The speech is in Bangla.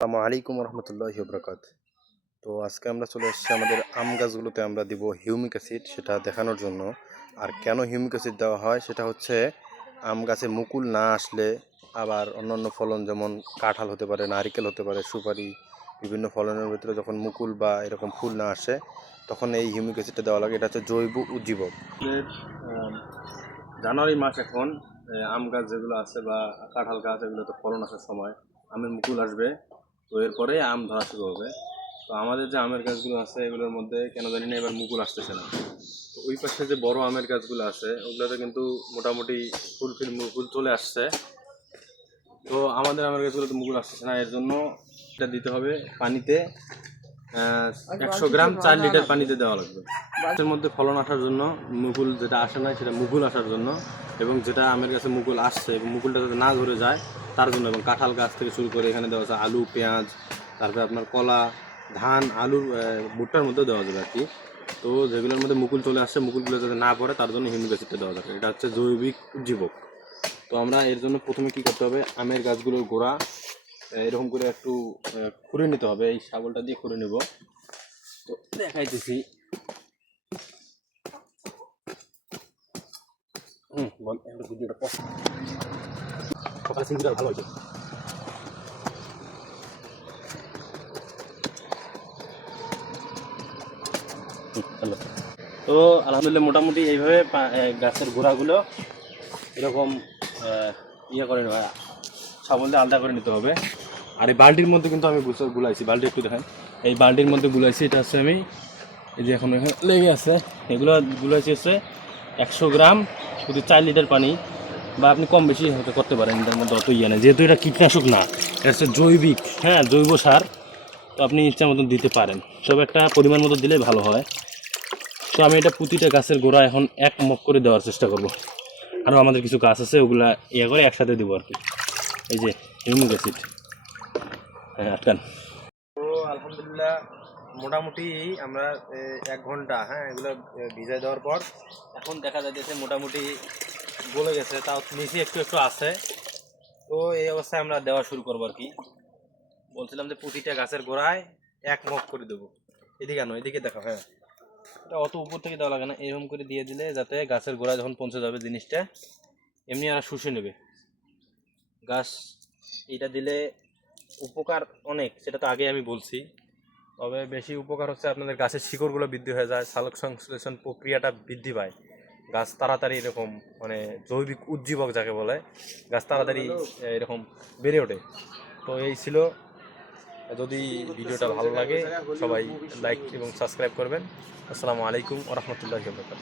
আসসালামু আলাইকুম রহমতুল্লাহি ওবরাকাত। তো আজকে আমরা চলে এসেছি আমাদের আম গাছগুলোতে আমরা দিব হিউমিক অ্যাসিড, সেটা দেখানোর জন্য। আর কেন হিউমিক অ্যাসিড দেওয়া হয় সেটা হচ্ছে আম গাছে মুকুল না আসলে, আবার অন্যান্য ফলন যেমন কাঁঠাল হতে পারে, নারিকেল হতে পারে, সুপারি, বিভিন্ন ফলনের ভিতরে যখন মুকুল বা এরকম ফুল না আসে তখন এই হিউমিক অ্যাসিডটা দেওয়া লাগে। এটা হচ্ছে জৈব উজ্জীবক। জানুয়ারি মাস এখন আম গাছ যেগুলো আছে বা কাঁঠাল গাছ, এগুলো তো ফলন আসার সময়, আমের মুকুল আসবে, তো এরপরে আম ধরা শুরু হবে। তো আমাদের যে আমের গাছগুলো আছে এগুলোর মধ্যে কেন জানি না এবার মুকুল আসতেছে না। তো ওই পাশে যে বড় আমের গাছগুলো আছে ওগুলোতে কিন্তু মোটামুটি ফুল চলে আসছে। তো আমাদের আমের গাছগুলোতে মুকুল আসতেছে না, এর জন্য এটা দিতে হবে পানিতে 100 গ্রাম 4 লিটার পানিতে দেওয়া লাগবে। গাছের মধ্যে ফলন আসার জন্য, মুকুল যেটা আসে না সেটা মুকুল আসার জন্য, এবং যেটা আমের গাছে মুকুল আসছে এবং মুকুলটা যাতে না ধরে যায় তার জন্য। এবং কাঁঠাল গাছ থেকে শুরু করে এখানে দেওয়া আছে আলু, পেঁয়াজ, তারপরে আপনার কলা, ধান, আলুর, ভুট্টার মধ্যে দেওয়া যাবে আর কি। তো যেগুলোর মধ্যে মুকুল চলে আসছে, মুকুলগুলো যাতে না পড়ে তার জন্য হিউমিক অ্যাসিডটা দেওয়া যাবে। এটা হচ্ছে জৈবিক উজ্জীবক। তো আমরা এর জন্য প্রথমে কি করতে হবে, আমের গাছগুলোর গোড়া এরকম করে একটু খুঁড়ে নিতে হবে। এই শাবলটা দিয়ে খুঁড়ে নেব। তো দেখাইতেছি। ভালো হয়েছে। তো আলহামদুলিল্লাহ মোটামুটি এইভাবে গাছের গোড়াগুলো এরকম ইয়ে করে নেওয়া, শাবল দিয়ে আলাদা করে নিতে হবে। আর এই বালতির মধ্যে কিন্তু আমি গুলাইছি, বালতি একটু দেখেন, এই বালতির মধ্যে গুলাইছি। এটা হচ্ছে আমি এই যে এখন এখানে লেগে আছে, এগুলো গুলাইছি হচ্ছে 100 গ্রাম শুধু 4 লিটার পানি, বা আপনি কম বেশি হয়তো করতে পারেন, এটার মধ্যে অত ইয়ে নেই, যেহেতু এটা কীটনাশক না, এটা হচ্ছে জৈবিক, হ্যাঁ জৈব সার। তো আপনি ইচ্ছা মতন দিতে পারেন, সব একটা পরিমাণ মতো দিলে ভালো হয়। তো আমি এটা প্রতিটা গাছের গোড়া এখন 1 মগ করে দেওয়ার চেষ্টা করব। আরও আমাদের কিছু গাছ আছে ওগুলা ইয়ে করে একসাথে দেবো আর কি। এই যে হিউমিক অ্যাসিড, হ্যাঁ আটকান। তো আলহামদুলিল্লাহ মোটামুটি আমরা 1 ঘন্টা, হ্যাঁ এগুলো ভিজাই দেওয়ার পর এখন দেখা যাচ্ছে মোটামুটি গলে গেছে, তাও নিচে একটু একটু আছে। তো এই অবস্থায় আমরা দেওয়া শুরু করবো আর কি। বলছিলাম যে প্রতিটা গাছের গোড়ায় 1 মগ করে দেবো। এদিকে আনো, এদিকে দেখো, হ্যাঁ এটা অত উপর থেকে দেওয়া লাগে না, এরকম করে দিয়ে দিলে যাতে গাছের গোড়ায় যখন পৌঁছে যাবে জিনিসটা এমনি আর শুষে নেবে গাছ। এটা দিলে উপকার অনেক, সেটা তো আগে আমি বলছি। তবে বেশি উপকার হচ্ছে আপনাদের গাছের শিকড়গুলো বৃদ্ধি হয়ে যায়, সালোক সংশ্লেষণ প্রক্রিয়াটা বৃদ্ধি পায়, গাছ তাড়াতাড়ি এরকম মানে জৈবিক উজ্জীবক যাকে বলে, গাছ তাড়াতাড়ি এরকম বেড়ে ওঠে। তো এই ছিল। যদি ভিডিওটা ভালো লাগে সবাই লাইক এবং সাবস্ক্রাইব করবেন। আসসালামু আলাইকুম ওয়া রাহমাতুল্লাহি ওয়া বারাকাতুহু।